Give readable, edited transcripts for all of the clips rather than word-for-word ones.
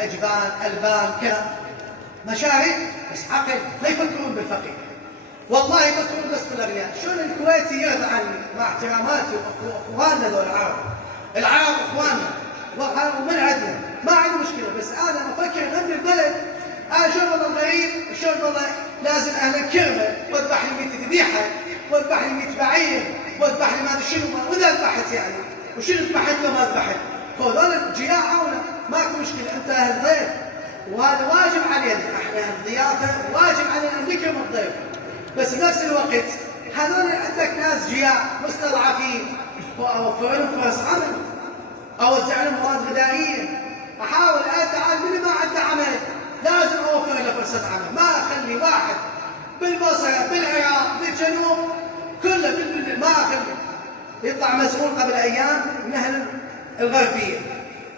في أجبان ألبان كذا مشاريع، بس عقل ما يفكرون بالفقير، والله يفكرون بس بالاغنياء. شلون الكويتي يرضى عني مع احتراماتي واخواننا ذول العرب اخواننا ومن عندنا ما عندي مشكله، بس انا افكر ان البلد انا شلون والله الغريب، شلون والله لازم اهل الكرمه واذبح لي 100 ذبيحه واذبح لي 100 بعير واذبح لي ما ادري شنو، واذا ذبحت يعني وشنو ذبحت وما ذبحت، فهذول جياعونه ماكو مشكله، انت اهل ضيف وهذا واجب علينا، احنا الضيافه واجب علينا نكرم الضيف، بس بنفس الوقت هذول عندك ناس جياع مستضعفين واوفر لهم فرص عمل، اوزع لهم مواد غذائيه، احاول اتعال من ما عنده عمل لازم اوفر له فرصه عمل، ما اخلي واحد بالبصره بالعراق بالجنوب كله ما اخلي. يطلع مسؤول قبل ايام من اهل الغربيه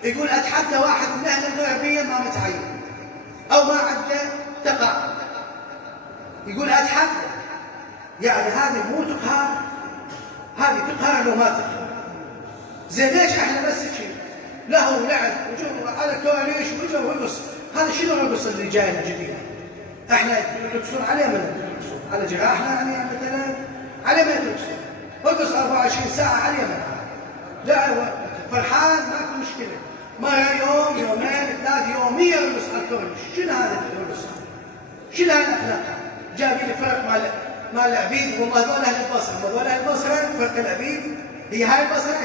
يقول اتحدى واحد من اهل الغربيه ما متعين او ما عنده تقاعد، يقول اتحدى، يعني هذه مو تقهر، هذه تقهر لو ما تقهر. زين ليش احنا بس شيء له لعب وجو على كورنيش وجو رقص، هذا شنو الرقص اللي جاي الجديد؟ احنا يرقصون عليه من يرقصون على جراحنا يعني مثلا على من يرقصون رقص 24 ساعه على من لا فرحان ماكو مشكله، مره يوم يومين ثلاث يوميا يرقص على الكورنيش، شنو هذا الرقص؟ شنو هذا الاخلاق؟ جاب لي فرق مال العبيد، والله هذول اهل البصره، هذول اهل البصره فرق العبيد، هي هاي البصره،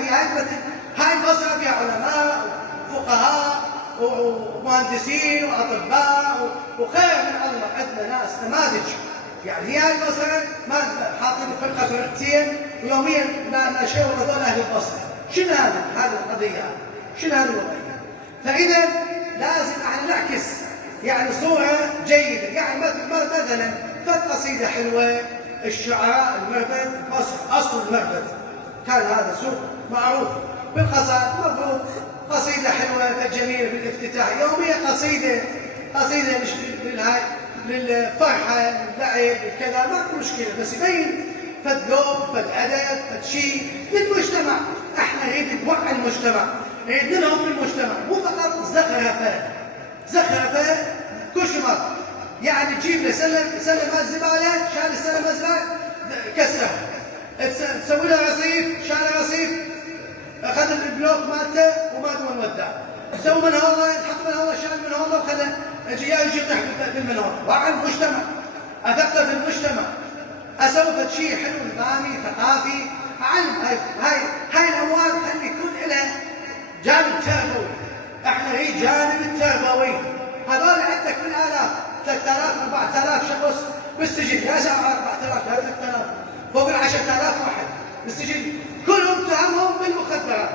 هاي البصره فيها علماء وفقهاء ومهندسين واطباء وخير من الله، عندنا ناس نماذج، يعني هي هاي البصره ما حاطين فرقه فرقتين ويوميا لا شيء، وهذول اهل البصره، شنو هذه القضيه؟ شنو هذه الوضعيه؟ فاذا لازم احنا نعكس يعني صوره جيده، يعني مثلا فد قصيده حلوه، الشعراء المربد اصل المربد كان هذا سوق معروف بالقصائد، مفروض قصيده حلوه جميله بالافتتاح، يوميا قصيده للفرحه للعب كذا ماكو مشكله، بس يبين فد ذوق فد ادب فد شيء للمجتمع، احنا نريد نوعي المجتمع، نريد ننهم بالمجتمع، مو فقط زخرفه كشمر، يعني تجيب له سلم الزباله، شال السلم الزباله كسرها، تسوي له رصيف، شال رصيف، اخذ البلوك مالته وما دون ودع، سوي من هذا تحط من هذا، شال من هذا وخذ يجي يطيح بالمنهار، وعن المجتمع، اثقف المجتمع، اسوي شيء حلو نظامي ثقافي، اعلم هاي الاموال خلي يكون لها جانب تربوي، احنا نريد جانب التربوي، هذول عندك بالالاف 3000 4000 شخص بالسجن، يا ساعة 4000 3000 فوق 10000 واحد بالسجن، كلهم تهمهم بالمخدرات،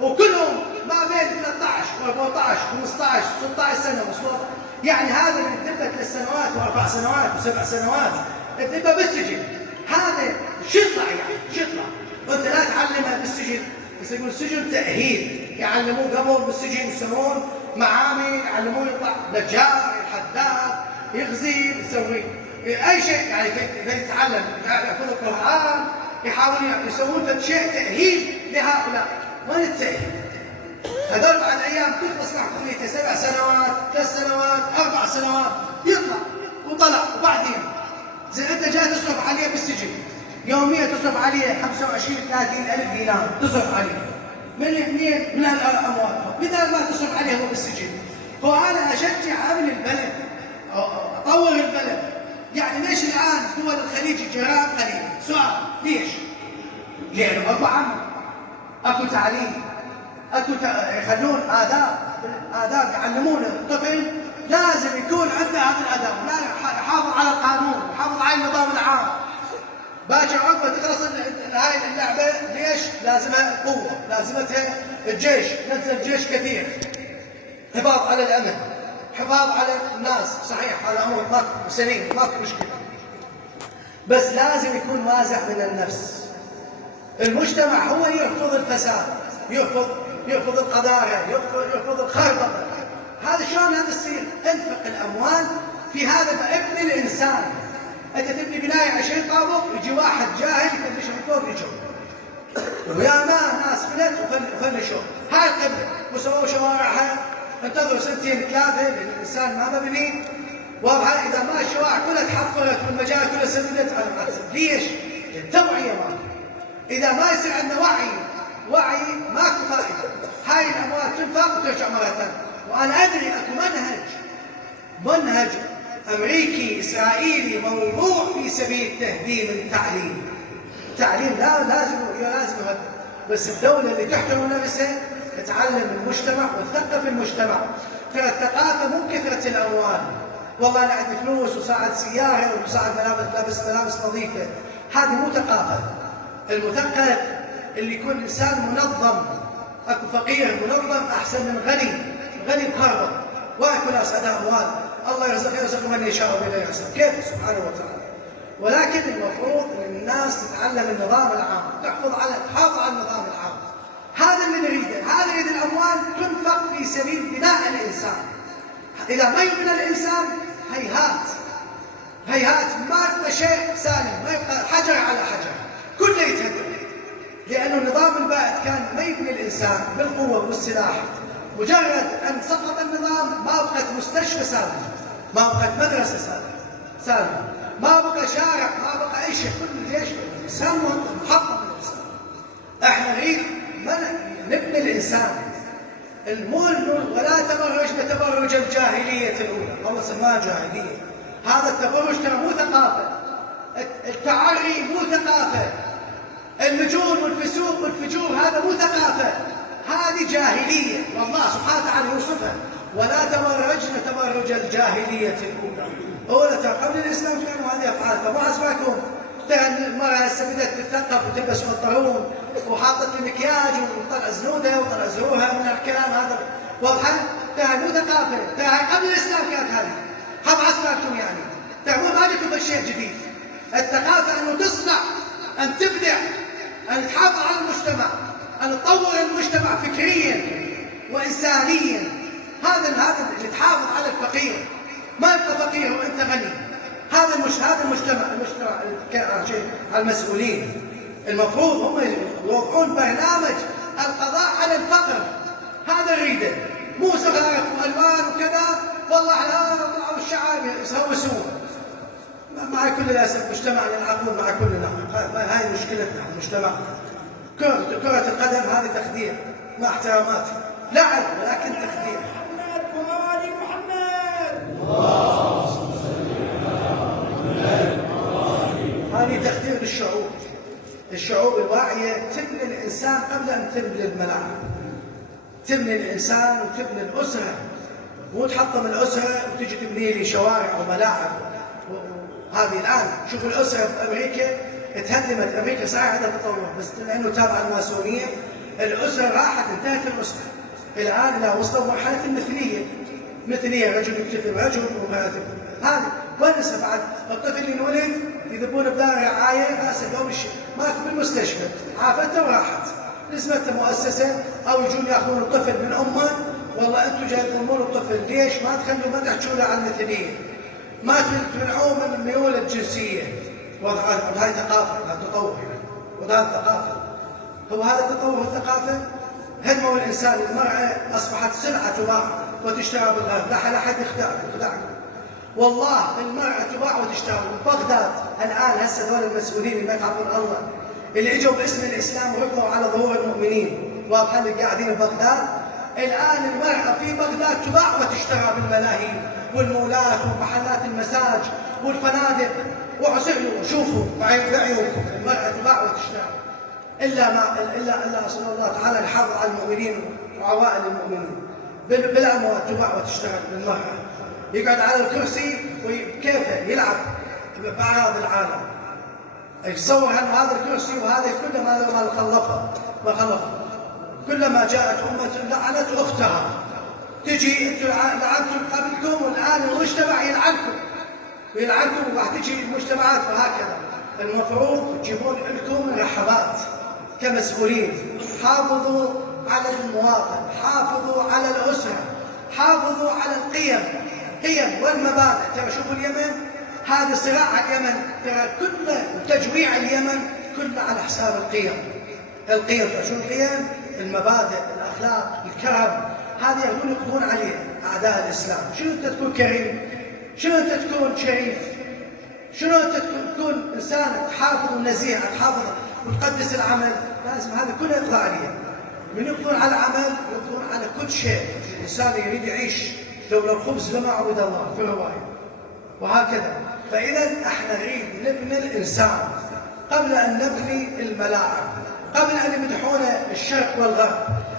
وكلهم ما بين 13 و14 و15 16 سنه وصوت، يعني هذا اللي انتبه 3 سنوات و4 سنوات و7 سنوات انتبه بالسجن، هذا شطلع يعني شطلع، وانت لا تعلمه بالسجن، بس يقول السجن تأهيل، يعلموه قبل بالسجن يسوون معامل، يعلموه يطلع نجار حداد يغزي يسوي اي شيء، يعني يتعلم يحفظ القرآن، يحاولون يسوون شيء تأهيل لهؤلاء، وين التأهيل؟ هذول بعد ايام تخلص معه كليته 7 سنوات 3 سنوات 4 سنوات يطلع وطلع، وبعدين زين انت جاي تصرف عليه بالسجن يوميا، تصرف عليه 25 30 الف دينار تصرف عليه من الاموال، بدل ما تصرف عليه هو بالسجن. فانا اشجع ابن البلد اطور البلد، يعني ليش الان دول الخليج الجيران قليله؟ سؤال ليش؟ لانه اكو عمل، اكو تعليم، اكو يخلون آداب يعلمون الطفل لازم يكون عنده هذا الادب، لا يحافظ على القانون، يحافظ على النظام العام. باكر عقبه تخلص هاي اللعبه، ليش؟ لازمها قوه، لازمتها الجيش، نزل جيش كثير، حفاظ على الامن، حفاظ على الناس، صحيح هذا امر ماكو سليم ماكو مشكله، بس لازم يكون وازع من النفس. المجتمع هو يرفض الفساد، يرفض القذاره، يرفض الخربطه، هذا شلون هذا يصير؟ انفق الاموال في هذا ابن الانسان. انت تبني بنايه 20 طابق، يجي واحد جاهل يفنش من فوق يجوا، ويا ما ناس بنت وفنشوا هاي القبله وسووا شوارعها انتظروا سنتين ثلاثة لأن الإنسان ما مبني. واضحة؟ إذا ما الشوارع كلها تحفرت والمجال كلها سددت على المعتصم. ليش؟ التوعية ما. إذا ما يصير عندنا وعي ماكو فائدة. هاي الأموال تنفق وترجع مرة ثانية. وأنا أدري أكو منهج أمريكي إسرائيلي موضوع في سبيل تهديم التعليم لازم يهدم. بس الدولة اللي تحترم نفسها تعلم المجتمع وتثقف المجتمع. ترى الثقافة مو كثرة الأموال. والله أنا عندي فلوس وساعد سيارة وساعد ملابس نظيفة. هذه مو ثقافة. المثقف اللي يكون إنسان منظم. أكو فقير منظم أحسن من غني مخربط وأكو ناس عندها أموال. الله يرزق من يشاء بغير حساب. كيف؟ سبحانه وتعالى. ولكن المفروض ان الناس تتعلم النظام العام، تحافظ على النظام العام. هذا اللي نريده. هذا يريد الاموال تنفق في سبيل بناء الانسان. اذا ما يبنى الانسان هيهات ما يبقى شيء سالم، ما يبقى حجر على حجر، كله يتهدم. لانه النظام البائد كان ما يبني الانسان بالقوه والسلاح. مجرد ان سقط النظام ما بقت مستشفى سالمه، ما بقت مدرسه سالمه، ما بقى شارع، ما بقى اي شيء. كل ليش؟ الانسان محطم الانسان. احنا نريد نبني الانسان ولا تبرجنا تبرج الجاهليه الاولى. الله سماها جاهليه. هذا التبرج ترى مو ثقافه. التعري مو ثقافه. اللجون والفسوق والفجور هذا مو ثقافه. هذه جاهليه. والله سبحانه وتعالى يوصفها ولا تبرجنا تبرج الجاهليه الاولى. قبل الاسلام كانوا هذه افعال. فما اسمعكم ترى المراه هسه بدات تتثقف وتلبس بنطلون وحاطه المكياج وطلع زنودها وطلع زروها من الكلام هذا. واضحه؟ ترى مو ثقافه. ترى قبل الاسلام كانت هذه. حب اسمعكم يعني. ترى ما جبتوا شيء جديد. الثقافه انه تصنع، ان تبدع، ان تحافظ على المجتمع، ان تطور المجتمع فكريا وانسانيا. هذا اللي تحافظ على الفقير. ما يبقى فقير وانت غني. هذا المجتمع المسؤولين المفروض هم يوضعون برنامج القضاء على الفقر. هذا نريده. مو زخارف والوان وكذا. والله على الشعب يسوسون. مع كل الاسف مجتمعنا يلعبون مع كلنا. هاي مشكلتنا المجتمع. كرة القدم هذه تخدير مع احتراماتي. لعب ولكن تخدير. هذه تخدير للشعوب. الشعوب الواعية تبني الإنسان قبل أن تبني الملاعب. تبني الإنسان وتبني الأسرة. مو تحطم الأسرة وتجي تبني لي شوارع وملاعب. هذه الآن شوف الأسرة بأمريكا اتهدمت. أمريكا صحيح عندها تطور بس لأنه تابع الماسونية الأسرة راحت انتهت الأسرة. الآن لا وصلوا مرحلة مثلية رجل يكتفي برجل ومرأة. هذه ونسى بعد الطفل اللي انولد يذبونه بدار رعاية راسه قبل شيء ماكو بالمستشفى عافته وراحت. لزمته مؤسسة أو يجون ياخذون الطفل من أمه. والله أنتم جاي تضمون الطفل ليش؟ ما تحكوا له عن المثلية. ما تمنعوه من الميول الجنسية. هذه ثقافة. هذا تطور. وهذا ثقافة. هو هذا التطور والثقافة. هدموا الإنسان. المرأة أصبحت سلعة تباع وتشترى بالغرب. لا أحد يخدعكم. والله المرأة تباع وتشترى. بغداد الآن هسه دول المسؤولين اللي ما يخافون الله اللي اجوا باسم الإسلام وركضوا على ظهور المؤمنين. واضح اللي قاعدين ببغداد. الآن المرأة في بغداد تباع وتشترى بالملاهي والمولات ومحلات المساج والفنادق. وعسروا شوفوا بعيونكم المرأة تباع وتشترى. إلا رسول الله تعالى الحافظ على المؤمنين وعوائل المؤمنين. بالأموال تباع وتشتغل بالمرأة. يقعد على الكرسي وكيفه يلعب بأعراض العالم. يتصور أن هذا الكرسي وهذا كله ما خلفه. كلما جاءت أمة لعنت أختها. تجي أنتم لعنتم قبلكم والآن المجتمع يلعنكم وراح تجي المجتمعات وهكذا. المفروض تجيبون لكم رحبات كمسؤولين. حافظوا على المواطن. حافظوا على الأسرة. حافظوا على القيم والمبادئ. ترى شوفوا اليمن. هذا صراع اليمن ترى كله تجويع اليمن كله على حساب القيم. شو القيم؟ المبادئ، الأخلاق، الكرم. هذه يقولون عليها أعداء الإسلام. شنو أنت تكون كريم؟ شنو أنت تكون شريف؟ شنو أنت تكون إنسان تحافظ النزيهة، تحافظ وتقدس العمل؟ لازم هذا كله يقضى عليه. من يقضون على العمل يقضون على كل شيء. الإنسان يريد يعيش لولا الخبز لما عبد الله في الرواية، وهكذا. فإذا احنا نريد نبني الإنسان قبل أن نبني الملاعب، قبل أن يمدحونا الشرق والغرب.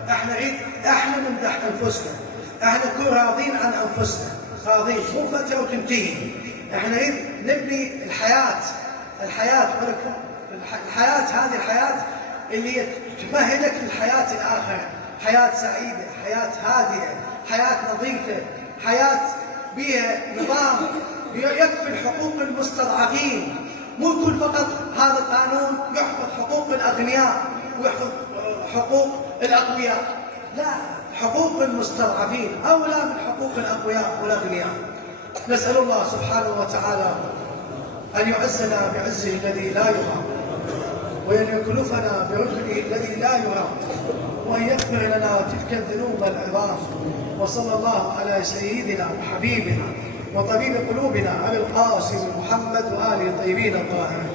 احنا نمدح أنفسنا، احنا نكون راضين عن أنفسنا، راضين مو فترة وتنتهي. احنا نريد نبني الحياة هذه الحياة اللي تمهدك للحياة الآخرة، حياة سعيدة، حياة هادئة، حياة نظيفة، حياة بها نظام يكفي حقوق المستضعفين. مو يكون فقط هذا القانون يحفظ حقوق الأغنياء ويحفظ حقوق الأقوياء، لا، حقوق المستضعفين أولى من حقوق الأقوياء والأغنياء. نسأل الله سبحانه وتعالى أن يعزنا بعزه الذي لا يرام، وأن يكلفنا بركنه الذي لا يرام، وأن يغفر لنا تلك الذنوب العظام. وصلى الله على سيدنا وحبيبنا وطبيب قلوبنا أبي القاسم محمد وآله الطيبين الطاهرين.